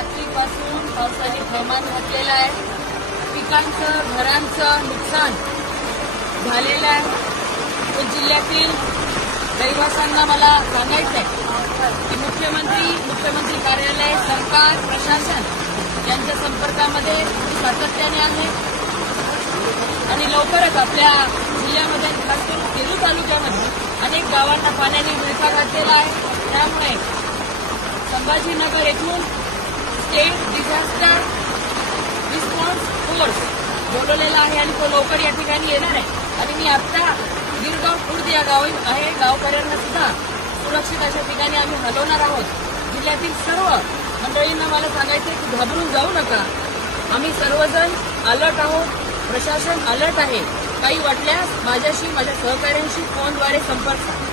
रात्रीपासून पावसाने थैमान घातलेलं आहे. पिकांचं घरांचं नुकसान झालेलं आहे. जिल्ह्यातील रहिवाशांना मला सांगायचं आहे की मुख्यमंत्री कार्यालय, सरकार, प्रशासन यांच्या संपर्कामध्ये सातत्याने आहे आणि लवकरच आपल्या जिल्ह्यामध्ये खास करून सेलू तालुक्यामध्ये अनेक गावांना पाण्याने विळखा घातलेला आहे. त्यामुळे संभाजीनगर येथून स्टेट डिझास्टर रिस्पॉन्स फोर्स बोलवलेला आहे आणि तो लवकर या ठिकाणी येणार आहे. आणि मी आता गिरगाव खुर्द या गाव आहे, गावकऱ्यांना सुद्धा सुरक्षित अशा ठिकाणी आम्ही हलवणार आहोत. जिल्ह्यातील सर्व मंडळींना मला सांगायचं की घाबरून जाऊ नका. आम्ही सर्वजण अलर्ट आहोत, प्रशासन अलर्ट आहे. काही वाटल्यास माझ्याशी, माझ्या सहकाऱ्यांशी फोनद्वारे संपर्क साधा.